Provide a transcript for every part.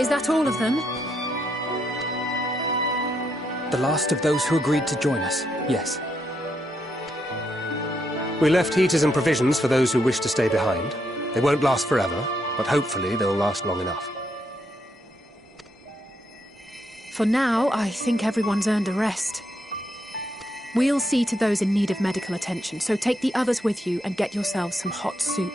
Is that all of them? The last of those who agreed to join us, yes. We left heaters and provisions for those who wish to stay behind. They won't last forever, but hopefully they'll last long enough. For now, I think everyone's earned a rest. We'll see to those in need of medical attention, so take the others with you and get yourselves some hot soup.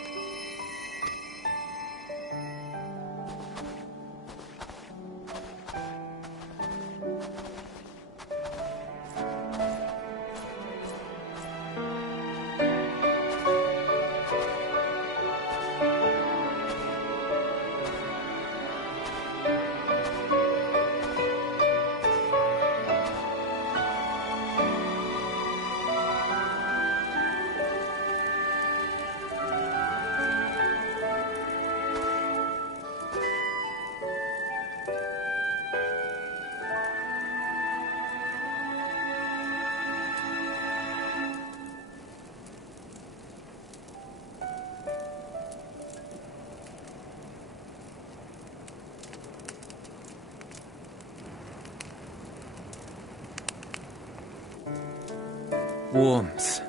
Warmth.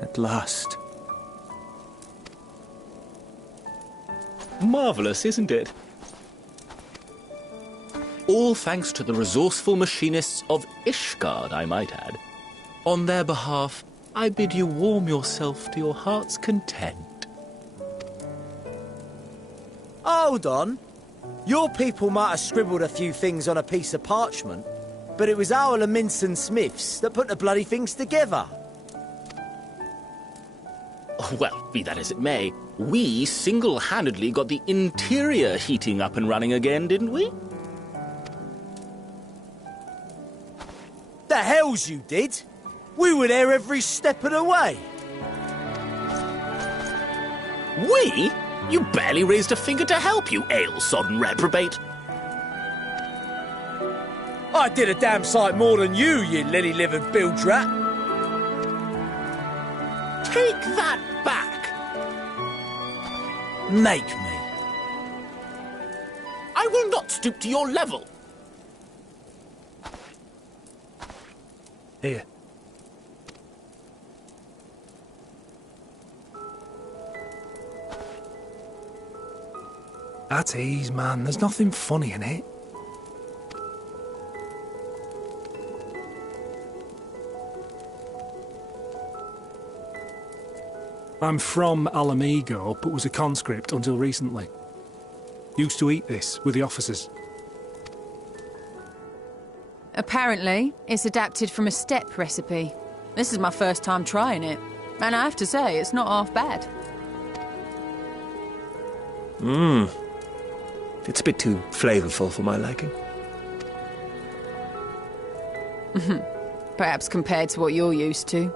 At last. Marvellous, isn't it? All thanks to the resourceful machinists of Ishgard, I might add. On their behalf, I bid you warm yourself to your heart's content. Hold on. Your people might have scribbled a few things on a piece of parchment, but it was our Minson Smiths that put the bloody things together. Well, be that as it may, we single-handedly got the interior heating up and running again, didn't we? The hells you did! We were there every step of the way. We? You barely raised a finger to help, you ale-sodden reprobate. I did a damn sight more than you lily-livered bilge rat. Take that back. Make me. I will not stoop to your level. Here. At ease, man. There's nothing funny in it. I'm from Alamigo, but was a conscript until recently. Used to eat this with the officers. Apparently, it's adapted from a steppe recipe. This is my first time trying it, and I have to say, it's not half bad. It's a bit too flavourful for my liking. Perhaps compared to what you're used to.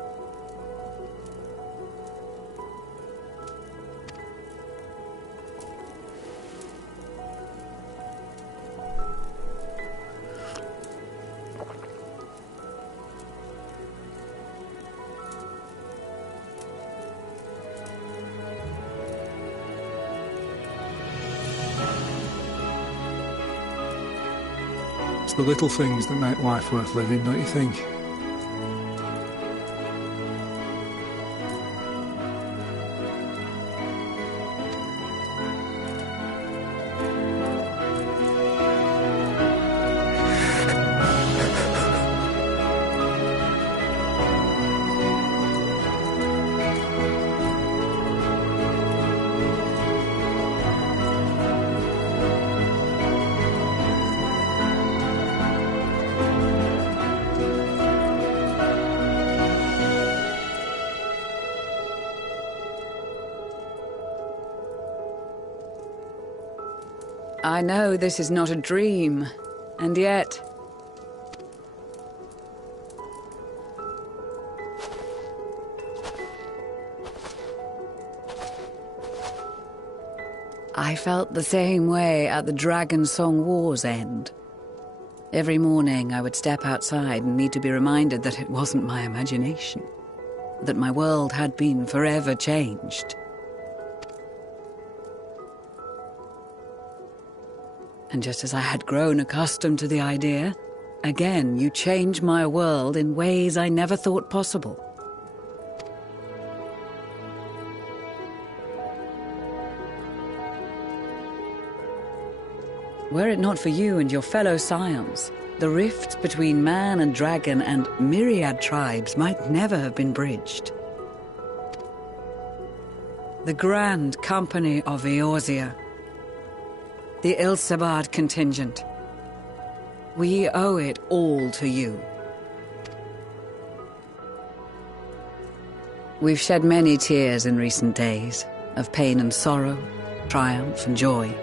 It's the little things that make life worth living, don't you think? I know this is not a dream, and yet... I felt the same way at the Dragon Song War's end. Every morning I would step outside and need to be reminded that it wasn't my imagination, that my world had been forever changed. And just as I had grown accustomed to the idea, again you change my world in ways I never thought possible. Were it not for you and your fellow scions, the rifts between man and dragon and myriad tribes might never have been bridged. The Grand Company of Eorzea, the Ilsebard contingent, we owe it all to you. We've shed many tears in recent days, of pain and sorrow, triumph and joy.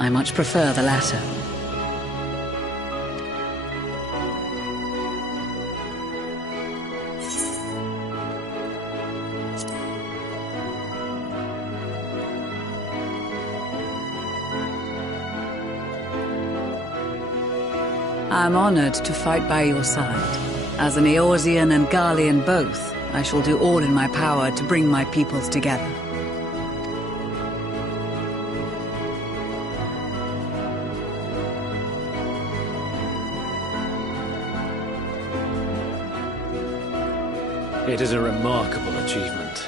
I much prefer the latter. I'm honored to fight by your side. As an Eorzean and Garlean both, I shall do all in my power to bring my peoples together. It is a remarkable achievement.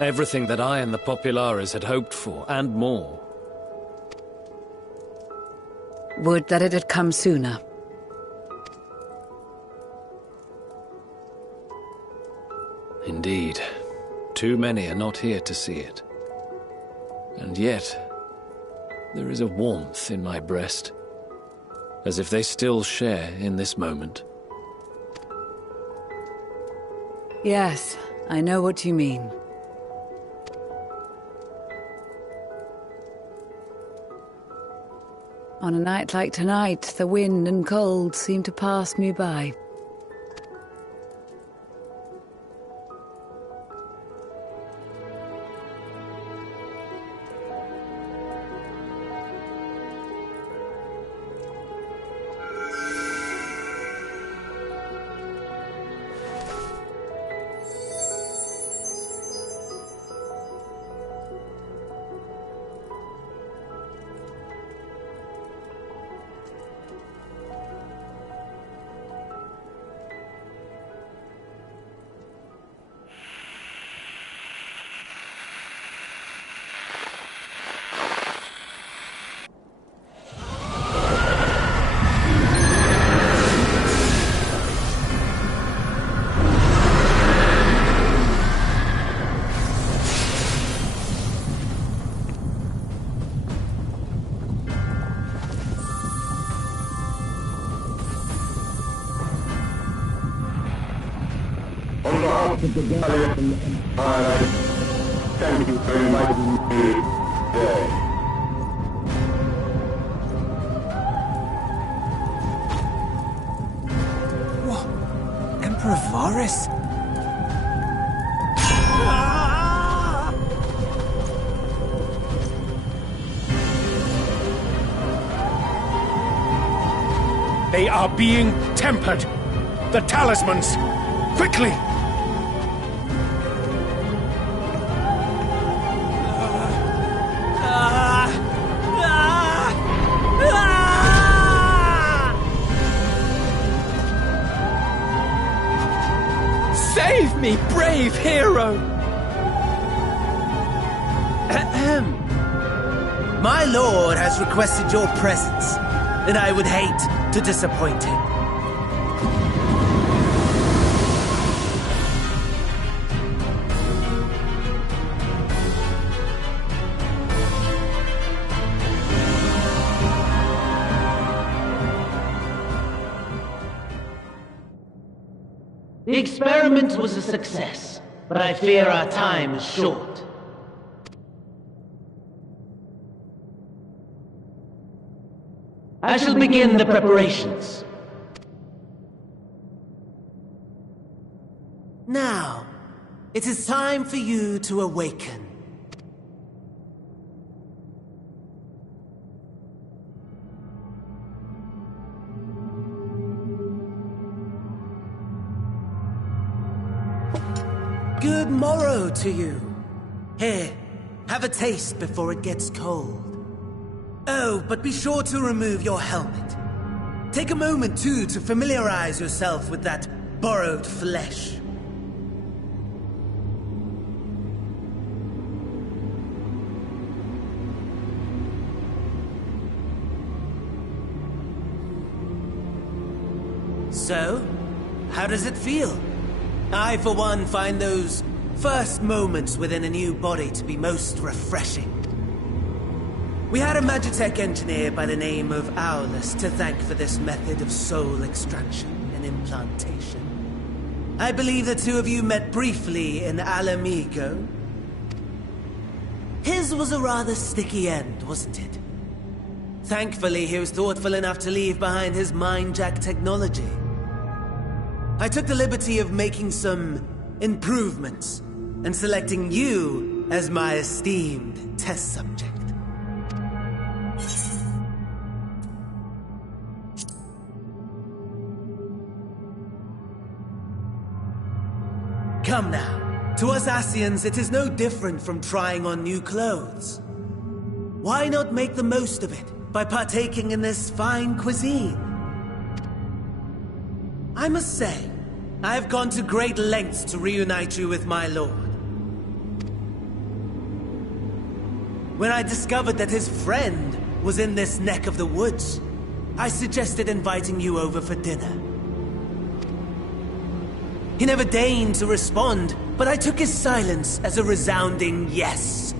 Everything that I and the Populares had hoped for, and more. Would that it had come sooner. Indeed. Too many are not here to see it. And yet, there is a warmth in my breast, as if they still share in this moment. Yes, I know what you mean. On a night like tonight, the wind and cold seem to pass me by. of the Gallian Empire, thank you for inviting me today. What? Emperor Varus? They are being tempered. The talismans! Quickly! Save me, brave hero! Ahem. My lord has requested your presence, and I would hate to disappoint him. The experiment was a success, but I fear our time is short. I shall begin the preparations. Now, it is time for you to awaken. Good morrow to you. Here, have a taste before it gets cold. Oh, but be sure to remove your helmet. Take a moment, too, to familiarize yourself with that borrowed flesh. So, how does it feel? I, for one, find those first moments within a new body to be most refreshing. We had a Magitech engineer by the name of Aulus to thank for this method of soul extraction and implantation. I believe the two of you met briefly in Alamigo. His was a rather sticky end, wasn't it? Thankfully, he was thoughtful enough to leave behind his mind-jack technology. I took the liberty of making some improvements and selecting you as my esteemed test subject. Come now. To us Asians, it is no different from trying on new clothes. Why not make the most of it by partaking in this fine cuisine? I must say, I have gone to great lengths to reunite you with my lord. When I discovered that his friend was in this neck of the woods, I suggested inviting you over for dinner. He never deigned to respond, but I took his silence as a resounding yes.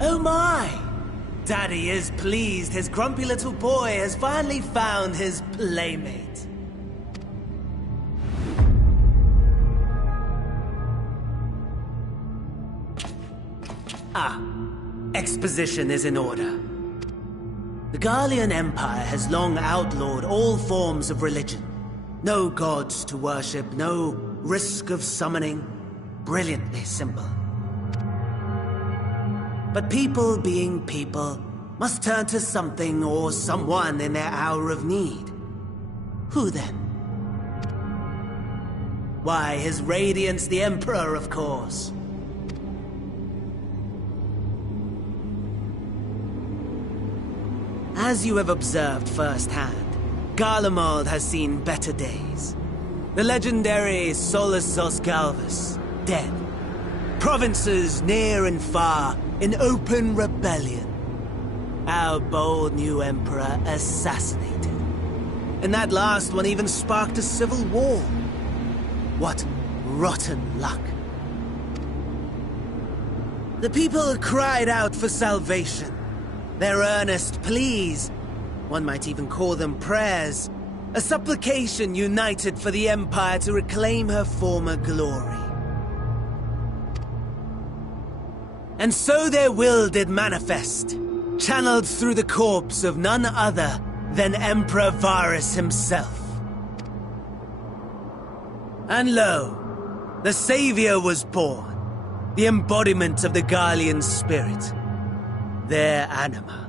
Oh my! Daddy is pleased his grumpy little boy has finally found his playmate. Exposition is in order. The Garlean Empire has long outlawed all forms of religion. No gods to worship, no risk of summoning. Brilliantly simple. But people being people must turn to something or someone in their hour of need. Who then? Why, His Radiance the Emperor, of course. As you have observed firsthand, Garlemald has seen better days. The legendary Solus Galvus, dead. Provinces near and far in open rebellion. Our bold new emperor assassinated. And that last one even sparked a civil war. What rotten luck. The people cried out for salvation. Their earnest pleas, one might even call them prayers, a supplication united for the Empire to reclaim her former glory. And so their will did manifest, channeled through the corpse of none other than Emperor Varus himself. And lo, the Savior was born, the embodiment of the Garlean spirit. Their anima.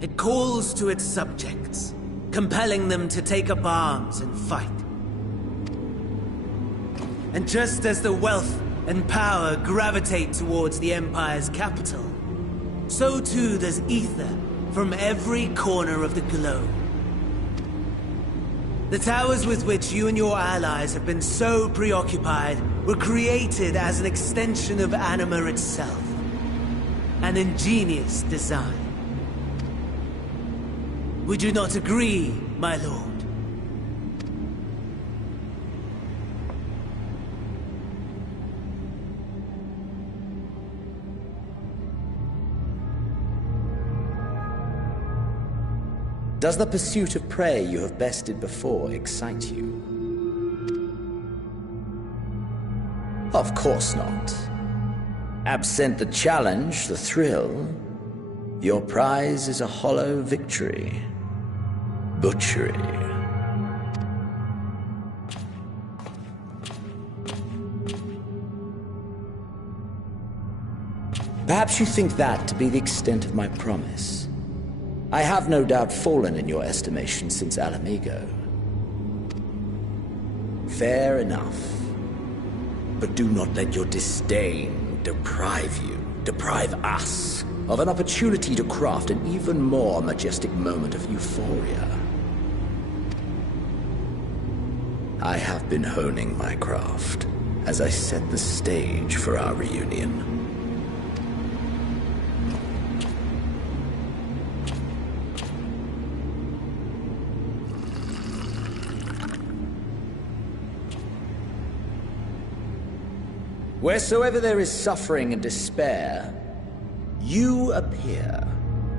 It calls to its subjects, compelling them to take up arms and fight. And just as the wealth and power gravitate towards the Empire's capital, so too does ether from every corner of the globe. The towers with which you and your allies have been so preoccupied were created as an extension of anima itself. An ingenious design. Would you not agree, my lord? Does the pursuit of prey you have bested before excite you? Of course not. Absent the challenge, the thrill, your prize is a hollow victory. Butchery. Perhaps you think that to be the extent of my promise. I have no doubt fallen in your estimation since Alamigo. Fair enough. But do not let your disdain deprive us, of an opportunity to craft an even more majestic moment of euphoria. I have been honing my craft as I set the stage for our reunion. Wheresoever there is suffering and despair, you appear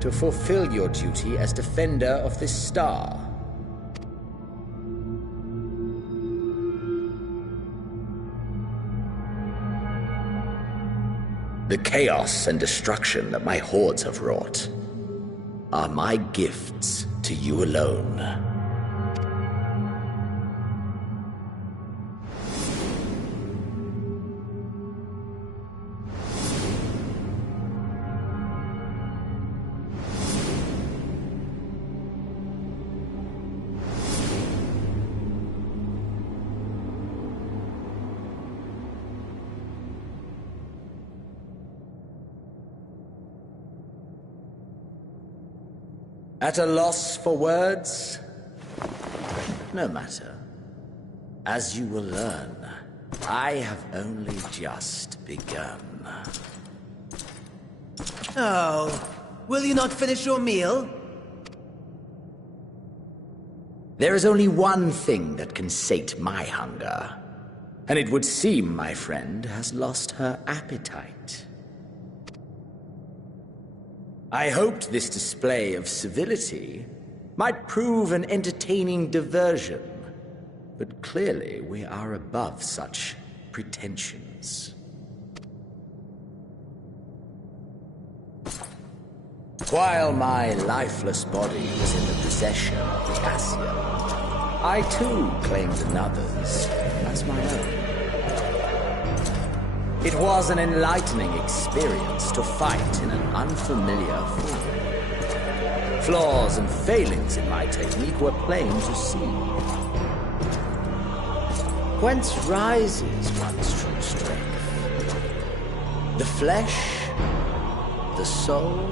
to fulfill your duty as defender of this star. The chaos and destruction that my hordes have wrought are my gifts to you alone. At a loss for words? No matter. As you will learn, I have only just begun. Oh, will you not finish your meal? There is only one thing that can sate my hunger. And it would seem my friend has lost her appetite. I hoped this display of civility might prove an entertaining diversion, but clearly we are above such pretensions. While my lifeless body was in the possession of the Assia, I too claimed another's as my own. It was an enlightening experience to fight in an unfamiliar form. Flaws and failings in my technique were plain to see. Whence rises one's true strength? The flesh? The soul?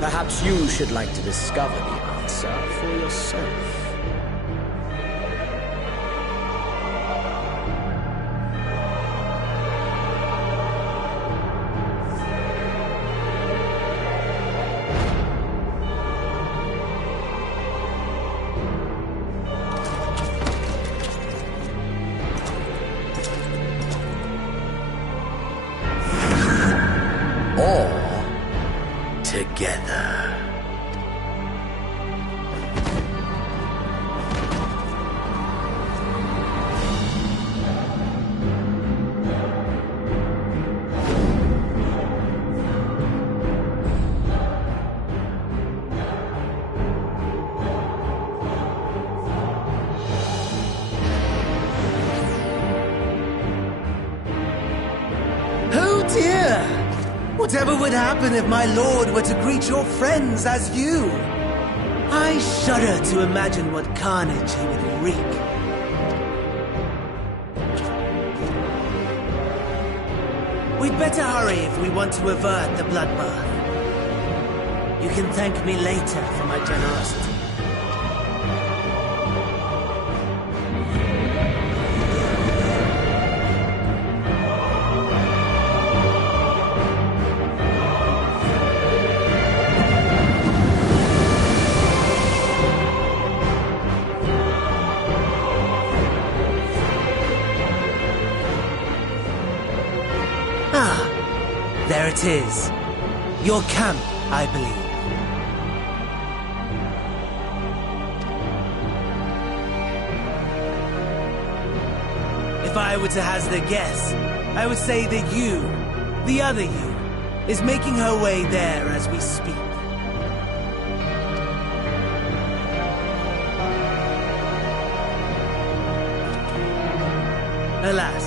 Perhaps you should like to discover the answer for yourself. Whatever would happen if my lord were to greet your friends as you? I shudder to imagine what carnage he would wreak. We'd better hurry if we want to avert the bloodbath. You can thank me later for my generosity. There it is. Your camp, I believe. If I were to hazard a guess, I would say that you, the other you, is making her way there as we speak. Alas,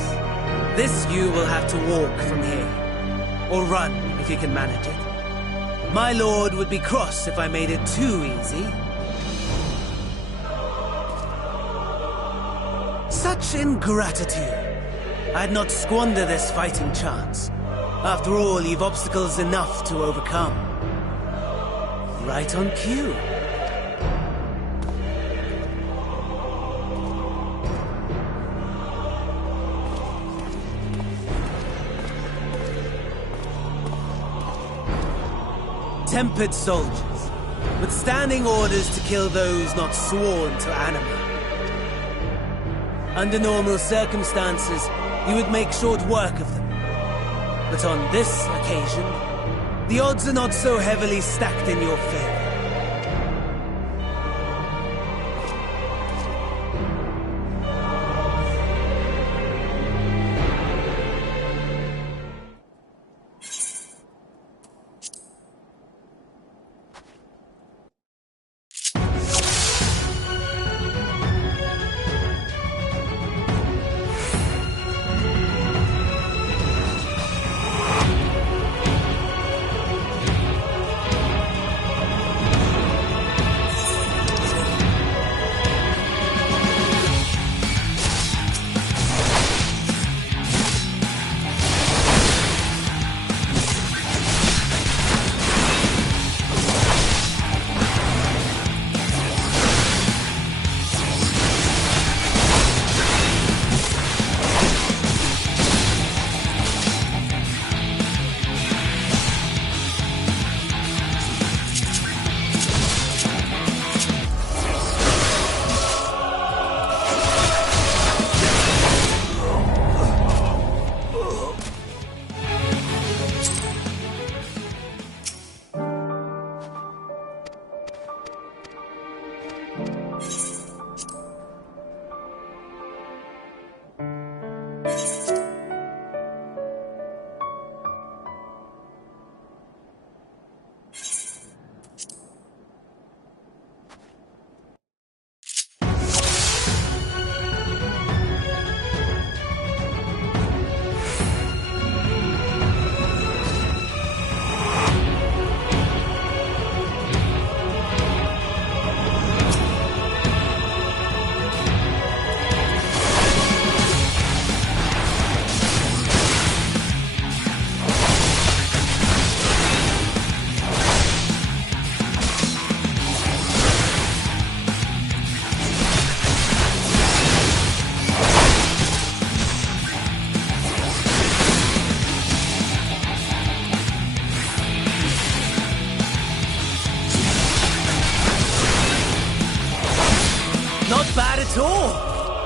this you will have to walk from here. Or run, if you can manage it. My lord would be cross if I made it too easy. Such ingratitude. I'd not squander this fighting chance. After all, you've obstacles enough to overcome. Right on cue. Tempered soldiers, withstanding orders to kill those not sworn to anima. Under normal circumstances, you would make short work of them. But on this occasion, the odds are not so heavily stacked in your favor.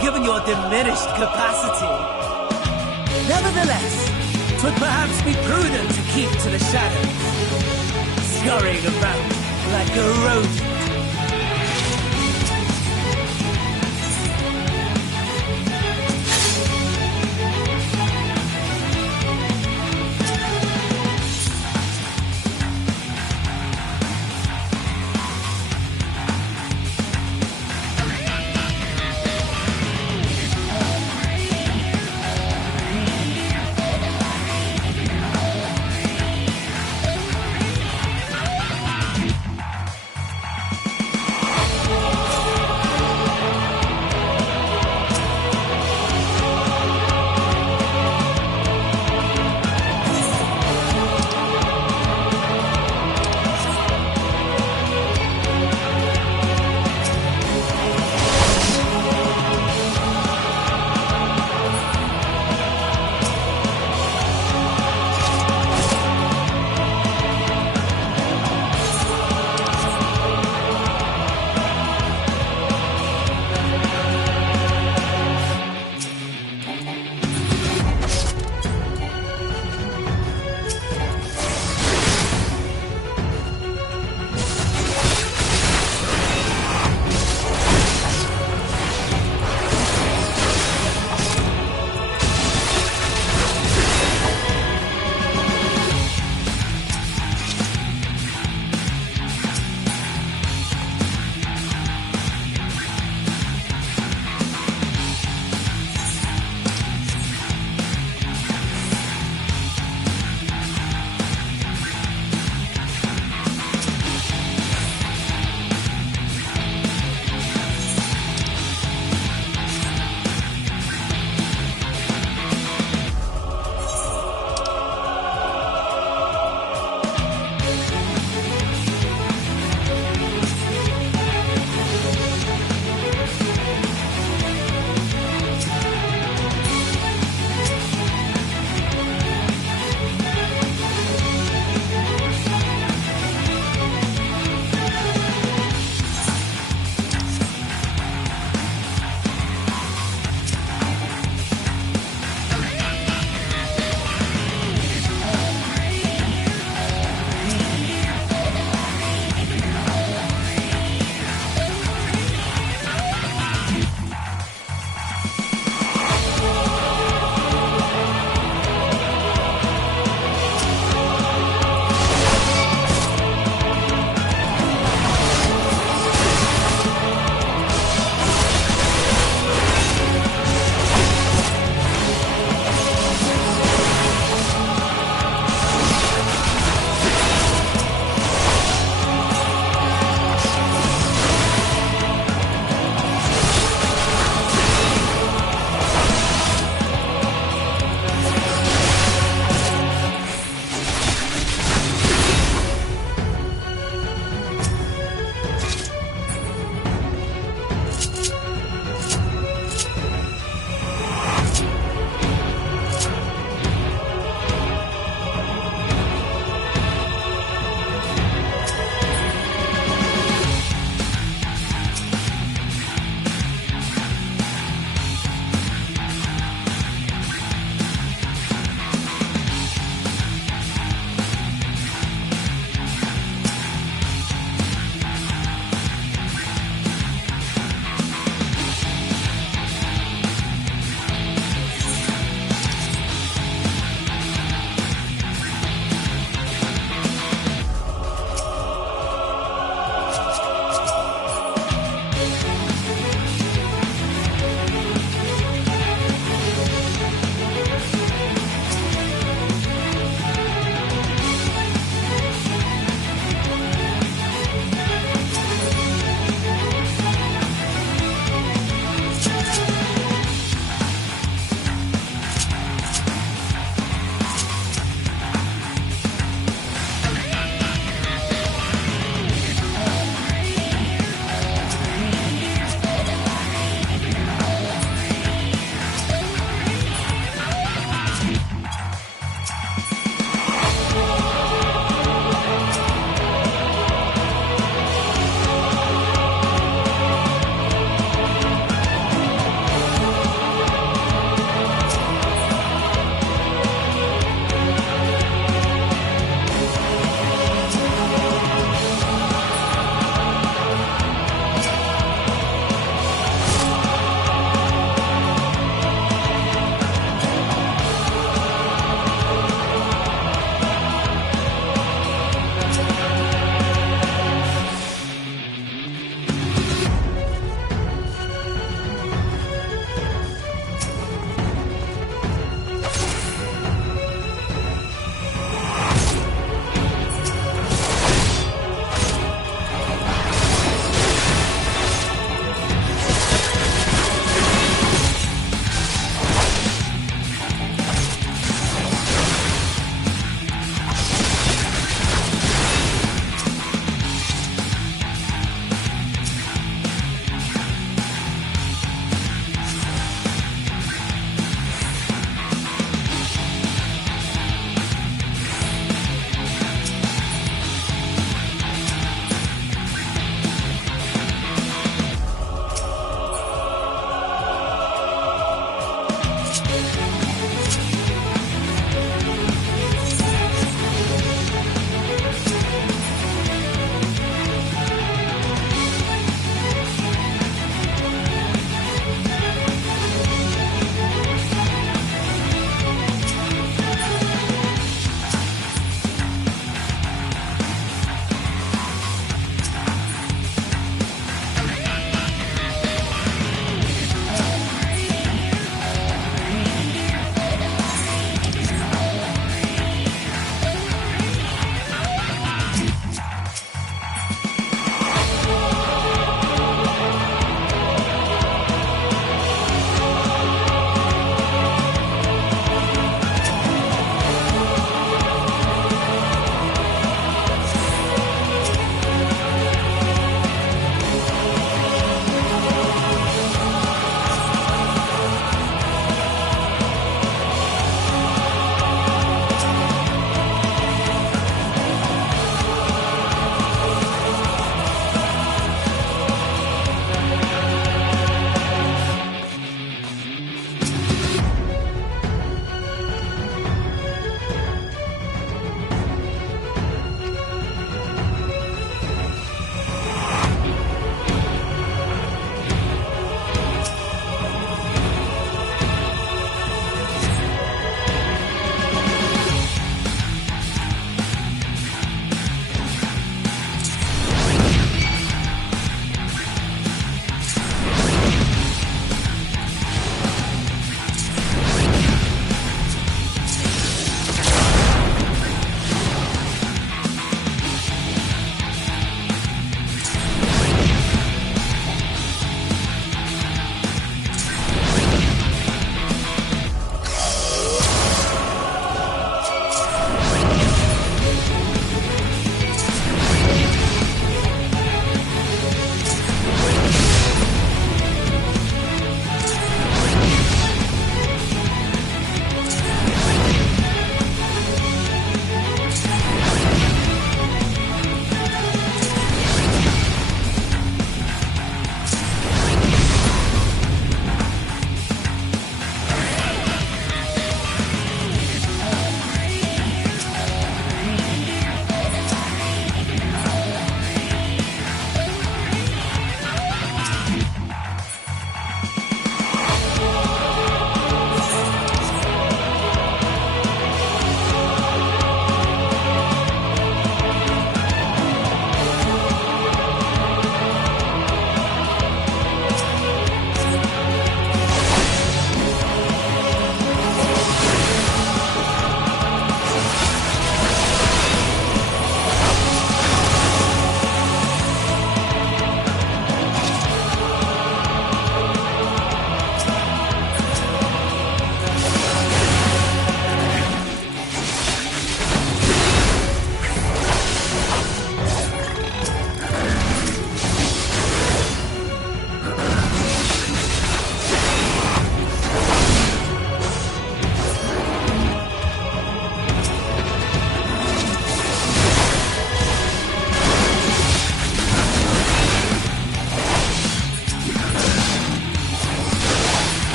Given your diminished capacity. Nevertheless, 'twould perhaps be prudent to keep to the shadows, scurrying about like a rodent.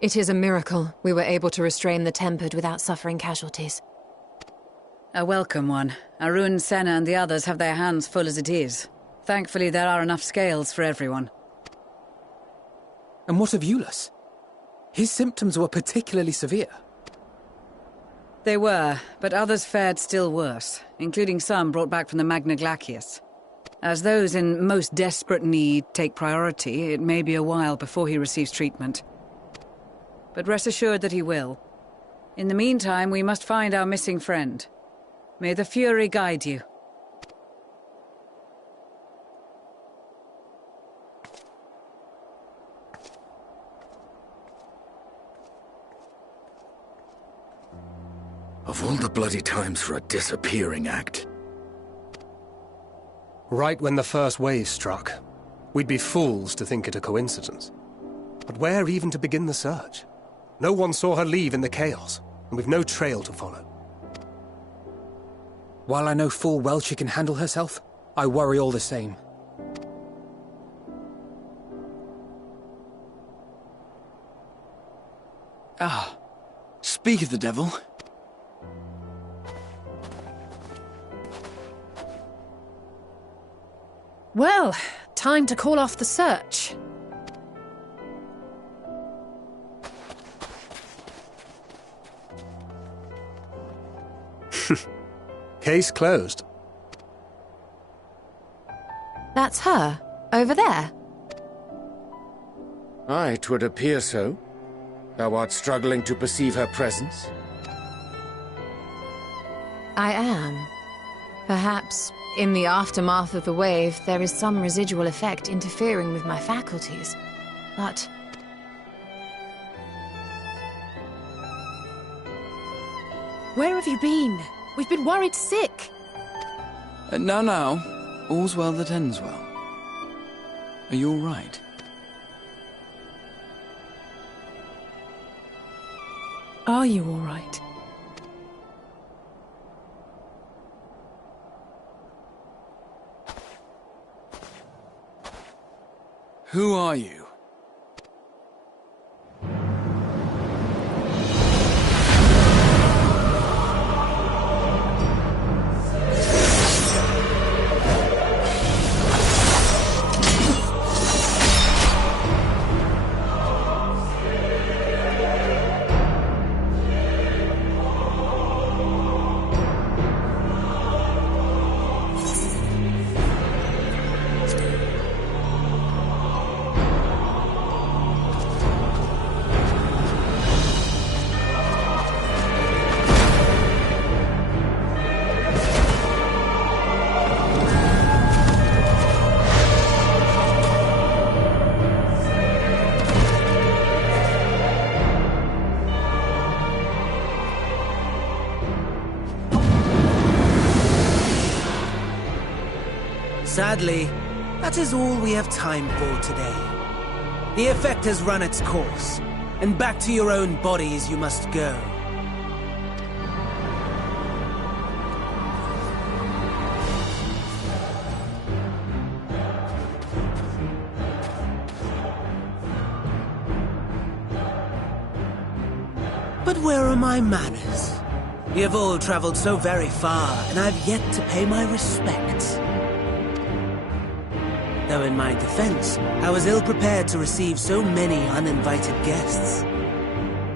It is a miracle we were able to restrain the Tempered without suffering casualties. A welcome one. Arun, Senna and the others have their hands full as it is. Thankfully there are enough scales for everyone. And what of Eulus? His symptoms were particularly severe. They were, but others fared still worse, including some brought back from the Magna Glacius. As those in most desperate need take priority, it may be a while before he receives treatment. But rest assured that he will. In the meantime, we must find our missing friend. May the Fury guide you. Of all the bloody times for a disappearing act. Right when the first wave struck, we'd be fools to think it a coincidence. But where even to begin the search? No one saw her leave in the chaos, and we've no trail to follow. While I know full well she can handle herself, I worry all the same. Ah, speak of the devil. Well, time to call off the search. Case closed. That's her, over there. Aye, 'twould appear so. Thou art struggling to perceive her presence? I am. Perhaps, in the aftermath of the wave, there is some residual effect interfering with my faculties. But... Where have you been? We've been worried sick. Now. All's well that ends well. Are you all right? Are you all right? Who are you? Sadly, that is all we have time for today. The effect has run its course, and back to your own bodies you must go. But where are my manners? We have all traveled so very far, and I've yet to pay my respects. Though in my defense, I was ill-prepared to receive so many uninvited guests.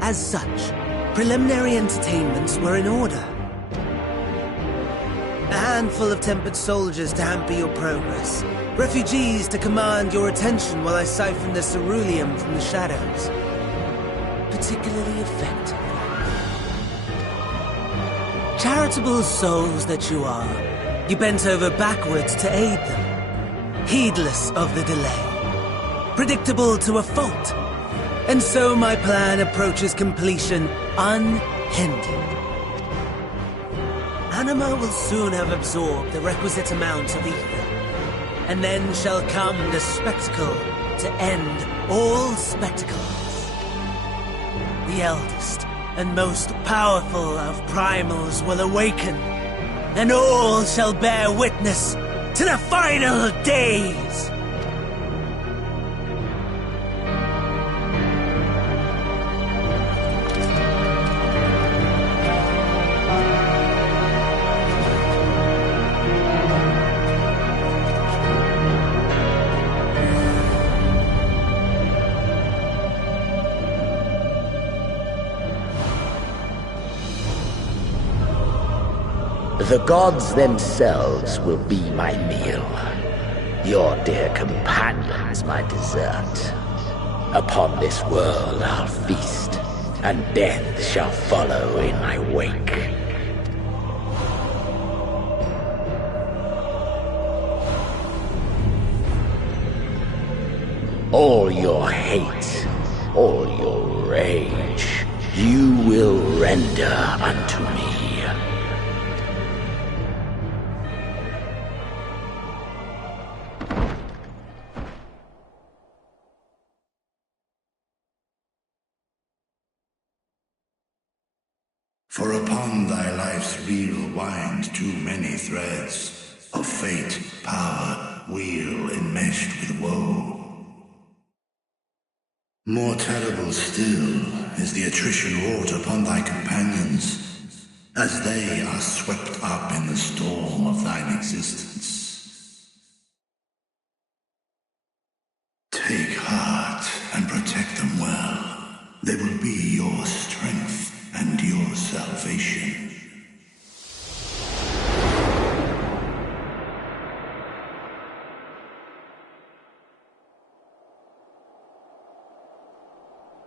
As such, preliminary entertainments were in order. A handful of tempered soldiers to hamper your progress. Refugees to command your attention while I siphon the ceruleum from the shadows. Particularly effective. Charitable souls that you are, you bent over backwards to aid them. Heedless of the delay, predictable to a fault. And so my plan approaches completion unaided. ended. Anima will soon have absorbed the requisite amount of ether, and then shall come the spectacle to end all spectacles. The eldest and most powerful of primals will awaken, and all shall bear witness to the final days! The gods themselves will be my meal. Your dear companions my dessert. Upon this world I'll feast, and death shall follow in my wake. All your hate, all your rage, you will render unto me. For upon thy life's reel wind too many threads of fate, power, weal enmeshed with woe. More terrible still is the attrition wrought upon thy companions, as they are swept up in the storm of thine existence. Take heart and protect them well. They will be your strength and your salvation.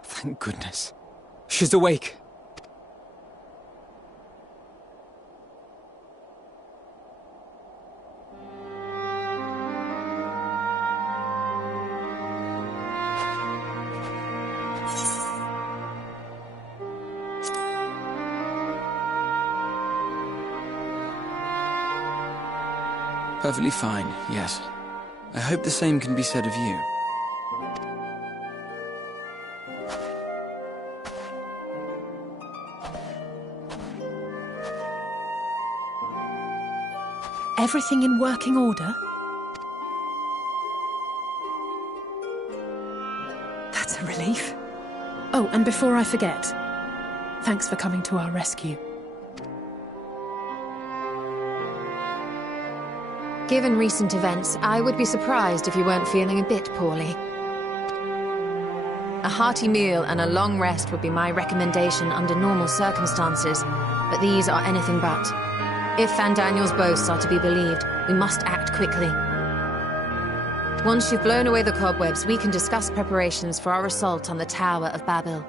Thank goodness. She's awake. Perfectly fine, yes. I hope the same can be said of you. Everything in working order? That's a relief. Oh, and before I forget, thanks for coming to our rescue. Given recent events, I would be surprised if you weren't feeling a bit poorly. A hearty meal and a long rest would be my recommendation under normal circumstances, but these are anything but. If Fandaniel's boasts are to be believed, we must act quickly. Once you've blown away the cobwebs, we can discuss preparations for our assault on the Tower of Babel.